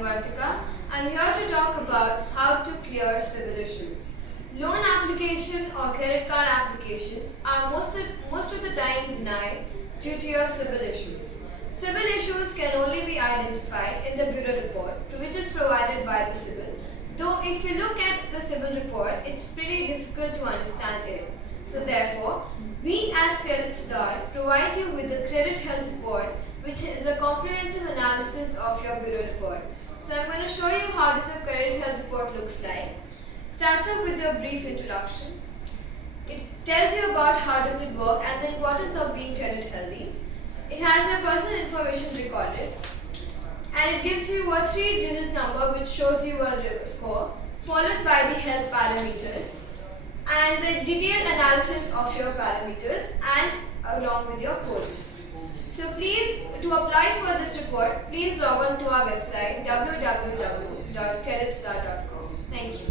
I'm Vartika. I'm here to talk about how to clear CIBIL issues. Loan application or credit card applications are most of the time denied due to your CIBIL issues. CIBIL issues can only be identified in the bureau report, which is provided by the CIBIL. Though if you look at the CIBIL report, it's pretty difficult to understand it. So therefore, we as Credit Star provide you with the Credit Health Report, which is a comprehensive analysis of your bureau report. So I'm going to show you how does a Credit Health Report looks like. Starts off with a brief introduction. It tells you about how does it work and the importance of being credit healthy. It has your personal information recorded, and it gives you a 3-digit number which shows you a score, followed by the health parameters and the detailed analysis of your parameters and along with your codes. So please, to apply for this report, please log on to our website www.creditstar.com. Thank you.